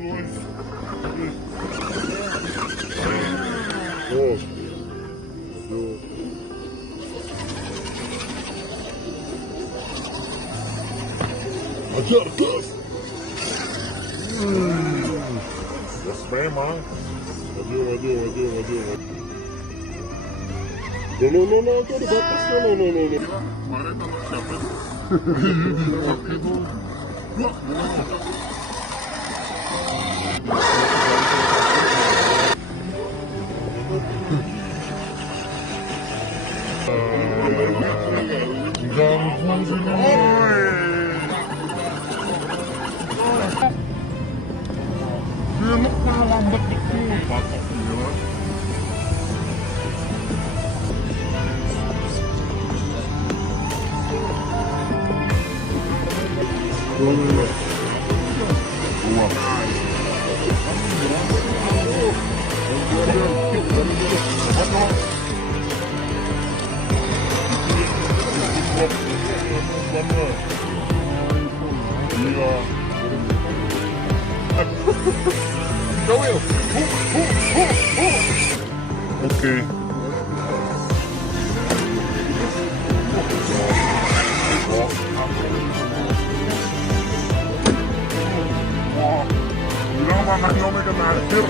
Ajar gas. Gas memang. Waduh. No, itu ada batasnya, no. Kemarin anak siapa? Pakai itu. Ganggu sini. Enak malah lambat itu. Patok gila. Oke. Bilang panahnya omnya kena air.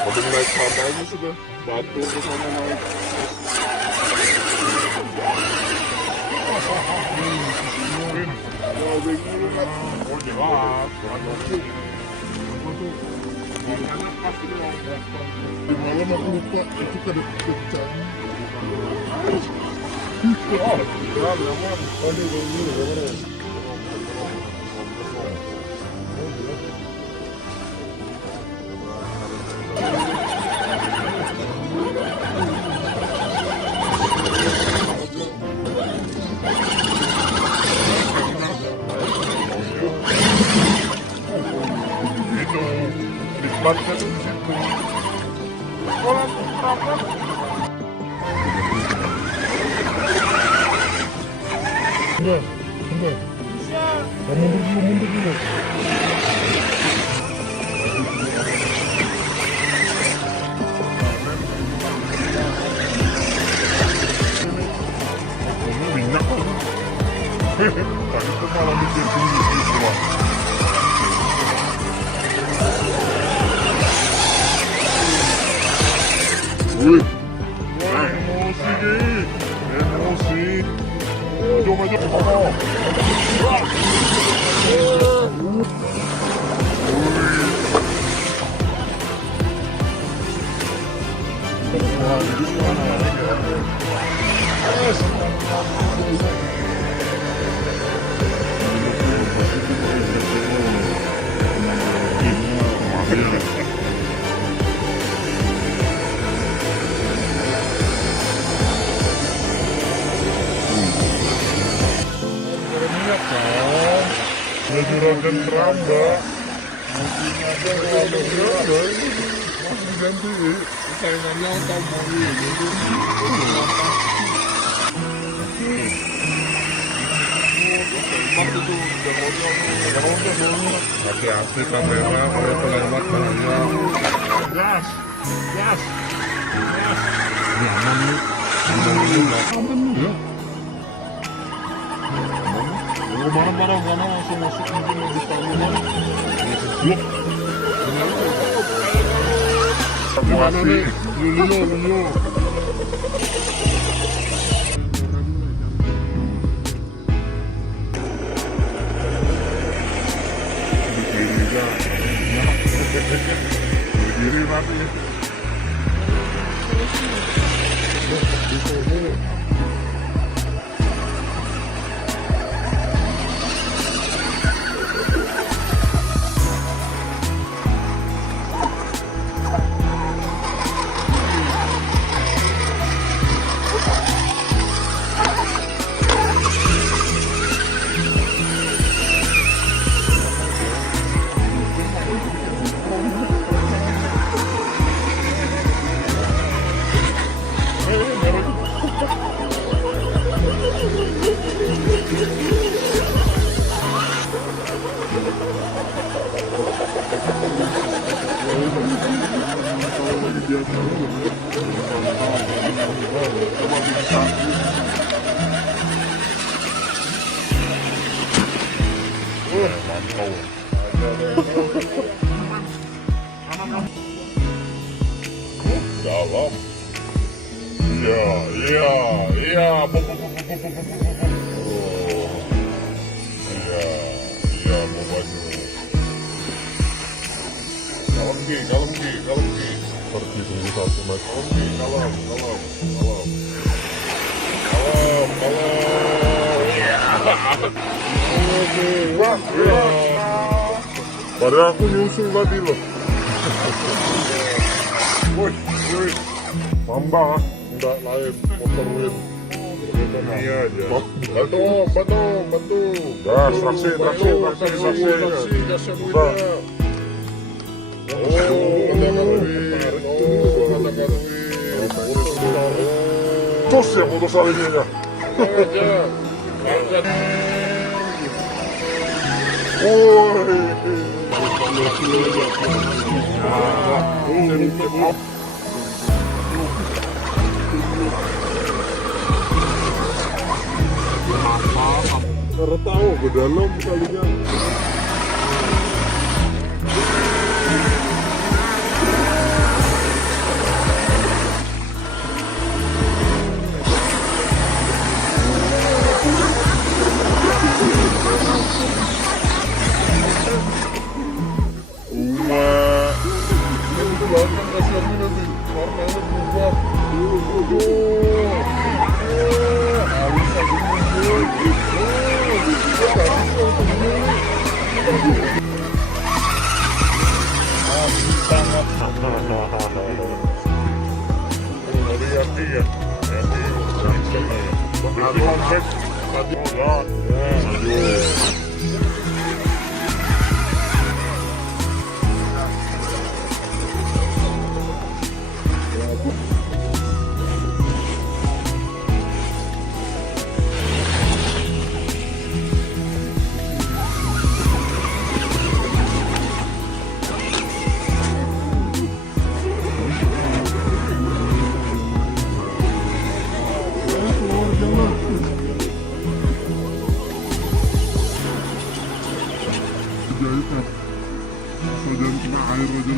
Udah naik sampahnya sudah batu ke sana naik. Oh jelas. Di malam aku lupa itu kada pecah. Nikmatnya tuh di situ. Kalau berapa? Enggak. Bisa. Mundur dulu. Ini minyak kan? Tadi tuh malah mikir tinggi semua. Wih, emosi. Maju. Juragan keramba mungkin ada keramba ini masih diganti saingannya untuk mobil gitu. Hati-hati kamera kalau kelewat bahaya. Gas ini aman nih barang mana langsung masuk mungkin lebih tanggungan. Masih Lulu. Berdiri mati. biasa aja. Coba bisa. Mantap. Dalam. Iya. Iya, mau baju. Kalem Ki. Seperti sungguh satu mas. Kalem. Iya. Oke. Padahal aku nyusul tadi loh. Woi. Mamba, enggak lain, motor win. Iya aja. Bantu. Gas, traksi. Udah. Terus ya putus alinya. Karena tahu ke dalam kalinya. Jangan kena air aja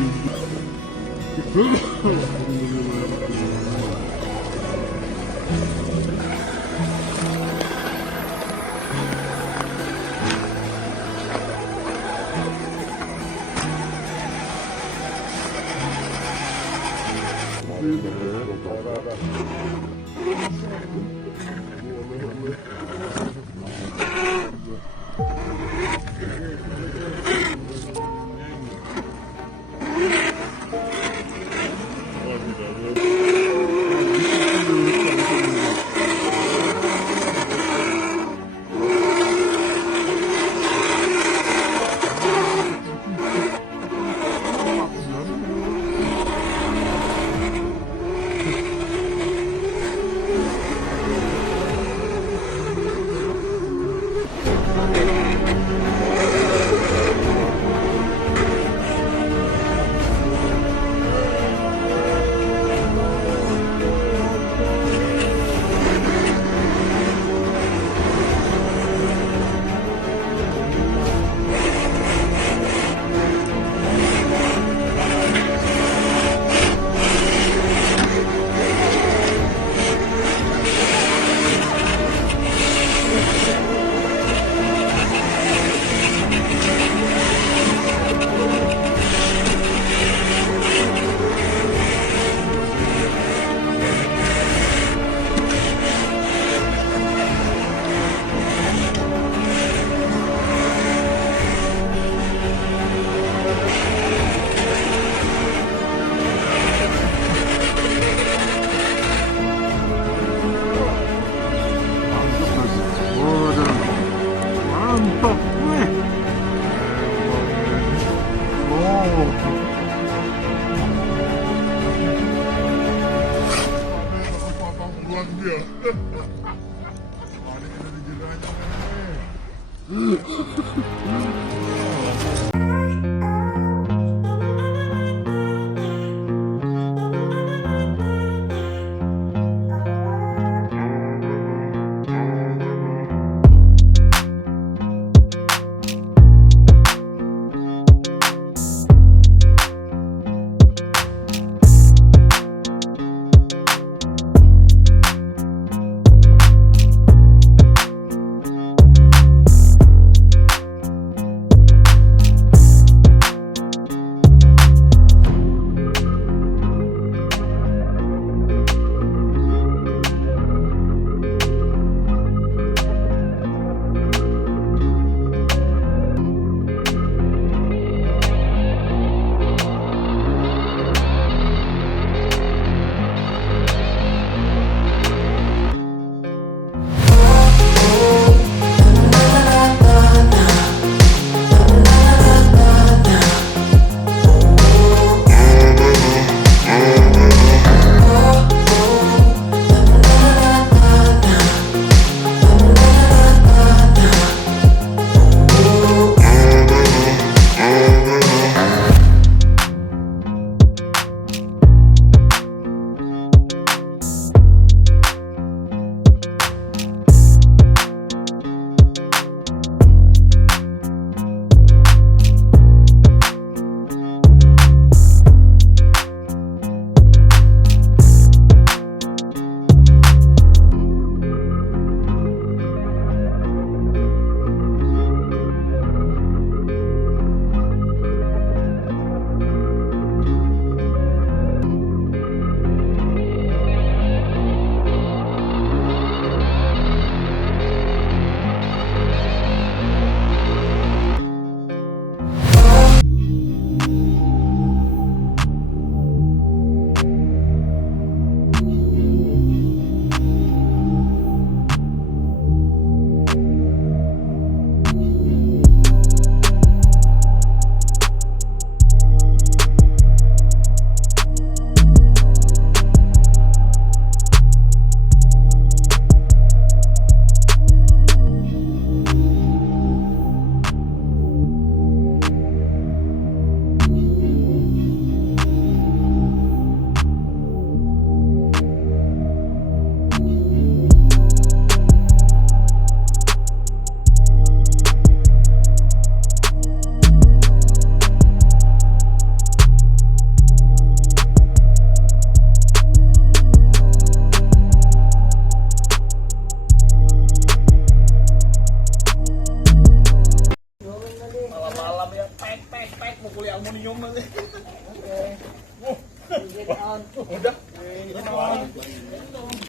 Udah.